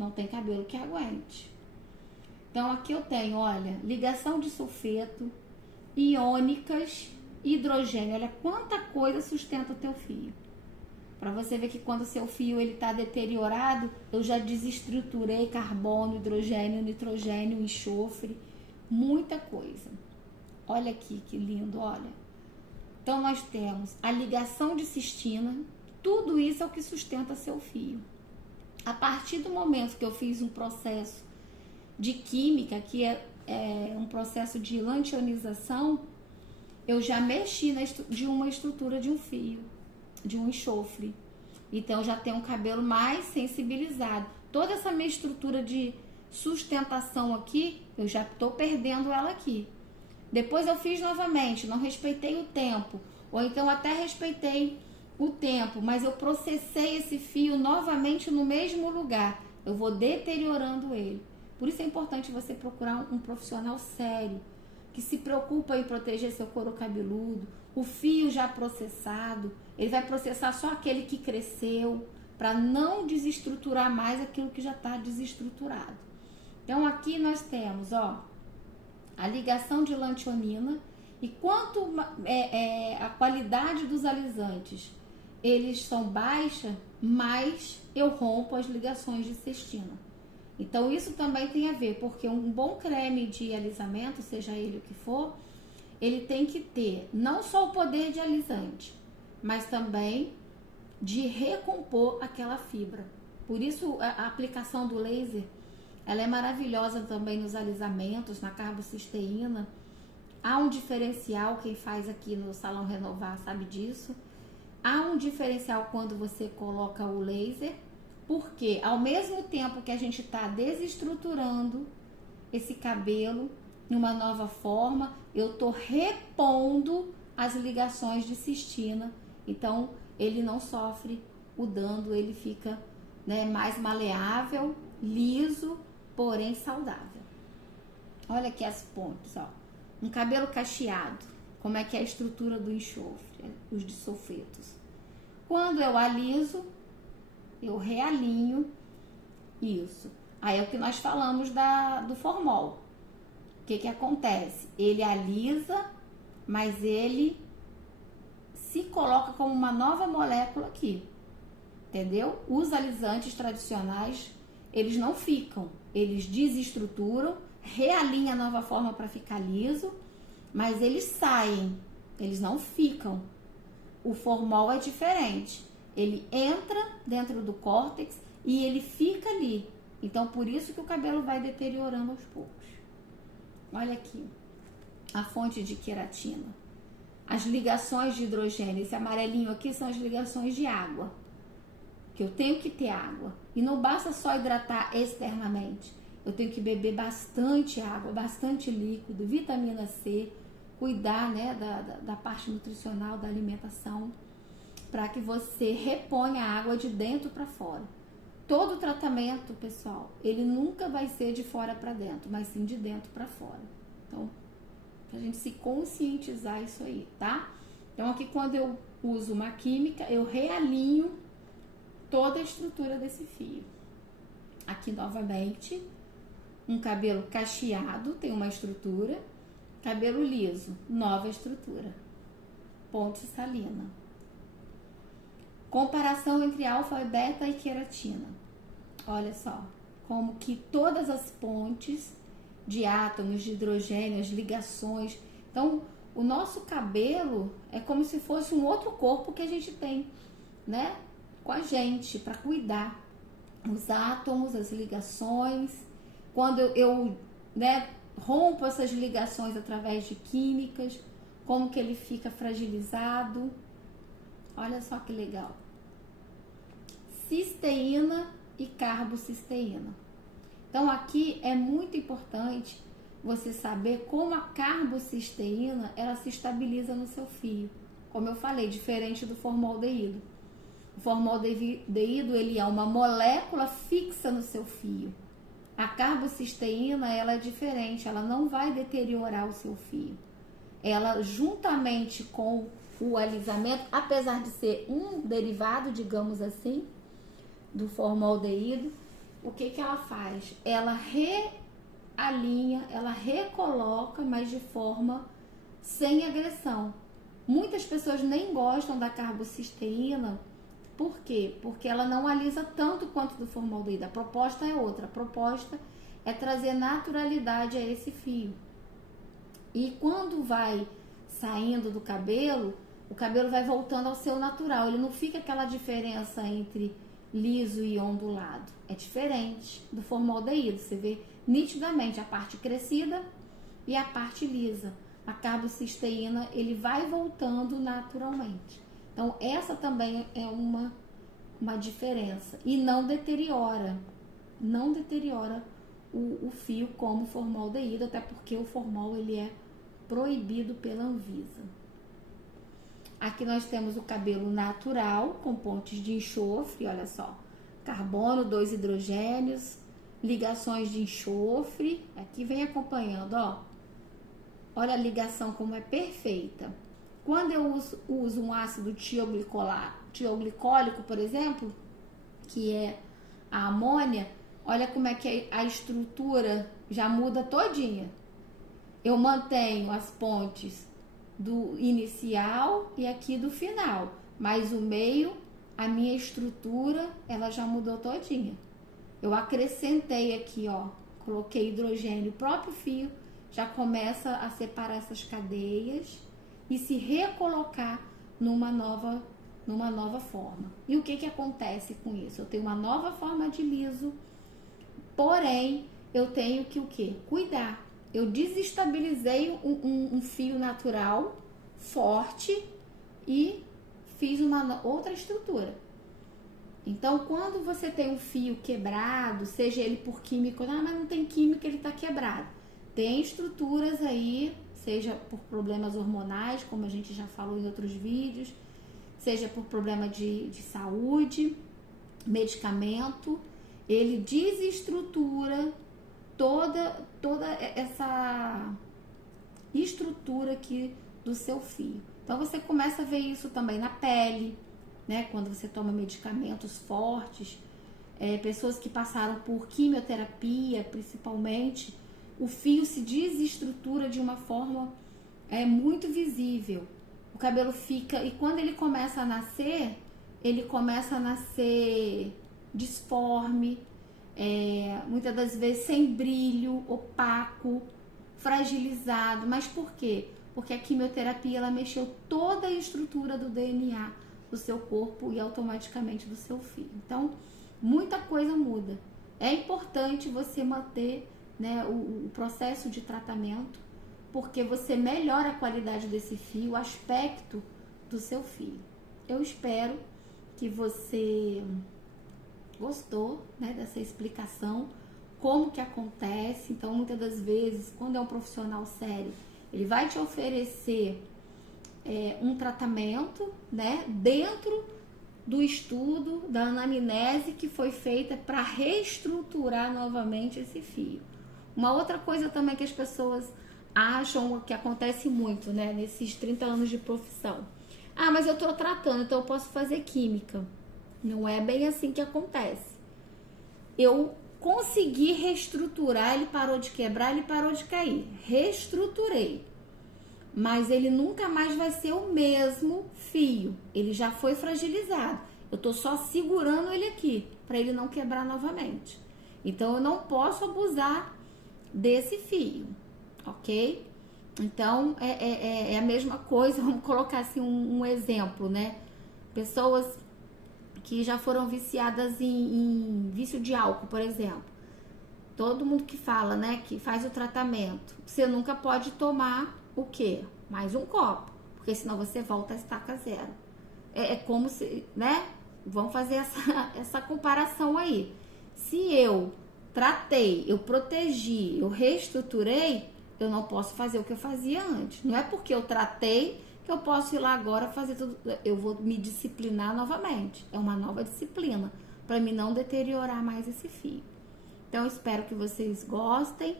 não tem cabelo que aguente. Então aqui eu tenho, olha, ligação de sulfeto, iônicas, hidrogênio. Olha quanta coisa sustenta o teu fio. Para você ver que quando o seu fio ele tá deteriorado, eu já desestruturei carbono, hidrogênio, nitrogênio, enxofre, muita coisa. Olha aqui que lindo, olha. Então nós temos a ligação de cistina, tudo isso é o que sustenta seu fio. A partir do momento que eu fiz um processo de química, que é um processo de lantionização, eu já mexi de uma estrutura de um fio, de um enxofre. Então eu já tenho um cabelo mais sensibilizado. Toda essa minha estrutura de sustentação aqui, eu já estou perdendo ela aqui. Depois eu fiz novamente, não respeitei o tempo, ou então até respeitei o tempo, mas eu processei esse fio novamente no mesmo lugar. Eu vou deteriorando ele. Por isso é importante você procurar um profissional sério, que se preocupa em proteger seu couro cabeludo, o fio já processado, ele vai processar só aquele que cresceu, para não desestruturar mais aquilo que já está desestruturado. Então aqui nós temos, ó, a ligação de lantionina, e quanto a qualidade dos alisantes eles são baixa, mais eu rompo as ligações de cistina. Então isso também tem a ver, porque um bom creme de alisamento, seja ele o que for, ele tem que ter não só o poder de alisante, mas também de recompor aquela fibra. Por isso a aplicação do laser, ela é maravilhosa também nos alisamentos, na carbocisteína. Há um diferencial, quem faz aqui no Salão Renovar sabe disso. Há um diferencial quando você coloca o laser, porque ao mesmo tempo que a gente está desestruturando esse cabelo numa nova forma, eu estou repondo as ligações de cistina. Então ele não sofre o dano, ele fica, né, mais maleável, liso, porém saudável. Olha aqui as pontes, ó. Um cabelo cacheado, como é que é a estrutura do enxofre, os dissulfetos. Quando eu aliso, eu realinho isso. Aí é o que nós falamos do formol. O que acontece? Ele alisa, mas ele se coloca como uma nova molécula aqui. Entendeu? Os alisantes tradicionais, eles não ficam. Eles desestruturam, realinham a nova forma para ficar liso, mas eles saem, eles não ficam. O formol é diferente. Ele entra dentro do córtex e ele fica ali. Então, por isso que o cabelo vai deteriorando aos poucos. Olha aqui, a fonte de queratina. As ligações de hidrogênio, esse amarelinho aqui são as ligações de água. Que eu tenho que ter água. E não basta só hidratar externamente. Eu tenho que beber bastante água, bastante líquido, vitamina C, cuidar, né, da parte nutricional, da alimentação, para que você reponha a água de dentro para fora. Todo tratamento, pessoal, ele nunca vai ser de fora para dentro, mas sim de dentro para fora. Então, pra gente se conscientizar isso aí, tá? Então, aqui quando eu uso uma química, eu realinho toda a estrutura desse fio. Aqui novamente, um cabelo cacheado tem uma estrutura, cabelo liso, nova estrutura. Ponte salina. Comparação entre alfa, beta e queratina. Olha só, como que todas as pontes de átomos, de hidrogênio, as ligações. Então, o nosso cabelo é como se fosse um outro corpo que a gente tem, né? Com a gente, para cuidar. Os átomos, as ligações. Quando eu né, rompo essas ligações através de químicas, como que ele fica fragilizado. Olha só que legal. Cisteína e carbocisteína. Então aqui é muito importante você saber como a carbocisteína ela se estabiliza no seu fio. Como eu falei, diferente do formaldeído. O formaldeído ele é uma molécula fixa no seu fio. A carbocisteína ela é diferente, ela não vai deteriorar o seu fio. Ela juntamente com o alisamento, apesar de ser um derivado, digamos assim, do formaldeído, o que ela faz? Ela realinha, ela recoloca, mas de forma sem agressão. Muitas pessoas nem gostam da carbocisteína. Por quê? Porque ela não alisa tanto quanto do formaldeído. A proposta é outra. A proposta é trazer naturalidade a esse fio. E quando vai saindo do cabelo, o cabelo vai voltando ao seu natural. Ele não fica aquela diferença entre liso e ondulado. É diferente do formaldeído. Você vê nitidamente a parte crescida e a parte lisa. A carbocisteína, ele vai voltando naturalmente. Então, essa também é uma diferença. E não deteriora o fio como o formaldeído, até porque o formol ele é proibido pela Anvisa. Aqui nós temos o cabelo natural, com pontes de enxofre, olha só. Carbono, 2 hidrogênios, ligações de enxofre. Aqui vem acompanhando, ó. Olha a ligação como é perfeita. Quando eu uso um ácido tioglicólico, por exemplo, que é a amônia, olha como é que a estrutura já muda todinha. Eu mantenho as pontes do inicial e aqui do final, mas o meio, a minha estrutura, ela já mudou todinha. Eu acrescentei aqui, ó, coloquei hidrogênio, o próprio fio já começa a separar essas cadeias e se recolocar numa nova forma. E o que acontece com isso? Eu tenho uma nova forma de liso, porém eu tenho que o quê? Cuidar. Eu desestabilizei um fio natural forte e fiz uma outra estrutura. Então, quando você tem um fio quebrado, seja ele por químico, mas não tem química, ele está quebrado. Tem estruturas aí, seja por problemas hormonais, como a gente já falou em outros vídeos, seja por problema de saúde, medicamento, ele desestrutura toda essa estrutura aqui do seu fio. Então você começa a ver isso também na pele, né? Quando você toma medicamentos fortes, pessoas que passaram por quimioterapia, principalmente, o fio se desestrutura de uma forma muito visível. O cabelo fica, e quando ele começa a nascer disforme, muitas das vezes sem brilho, opaco, fragilizado. Mas por quê? Porque a quimioterapia ela mexeu toda a estrutura do DNA do seu corpo e automaticamente do seu fio. Então, muita coisa muda. É importante você manter, né, o processo de tratamento, porque você melhora a qualidade desse fio, o aspecto do seu fio. Eu espero que você gostou, né, dessa explicação, como que acontece. Então, muitas das vezes, quando é um profissional sério, ele vai te oferecer um tratamento, né, dentro do estudo, da anamnese que foi feita para reestruturar novamente esse fio. Uma outra coisa também que as pessoas acham que acontece muito, né, nesses 30 anos de profissão. Ah, mas eu tô tratando, então eu posso fazer química. Não é bem assim que acontece. Eu consegui reestruturar, ele parou de quebrar, ele parou de cair. Reestruturei. Mas ele nunca mais vai ser o mesmo fio. Ele já foi fragilizado. Eu tô só segurando ele aqui, para ele não quebrar novamente. Então, eu não posso abusar desse fio, ok? Então, é a mesma coisa, vamos colocar assim um exemplo, né? Pessoas que já foram viciadas em vício de álcool, por exemplo. Todo mundo que fala, né, que faz o tratamento, você nunca pode tomar o quê? Mais um copo, porque senão você volta a estaca zero. É como se, né? Vamos fazer essa comparação aí. Se eu tratei, eu protegi, eu reestruturei, eu não posso fazer o que eu fazia antes. Não é porque eu tratei que eu posso ir lá agora fazer tudo. Eu vou me disciplinar novamente. É uma nova disciplina para mim não deteriorar mais esse fio. Então, eu espero que vocês gostem.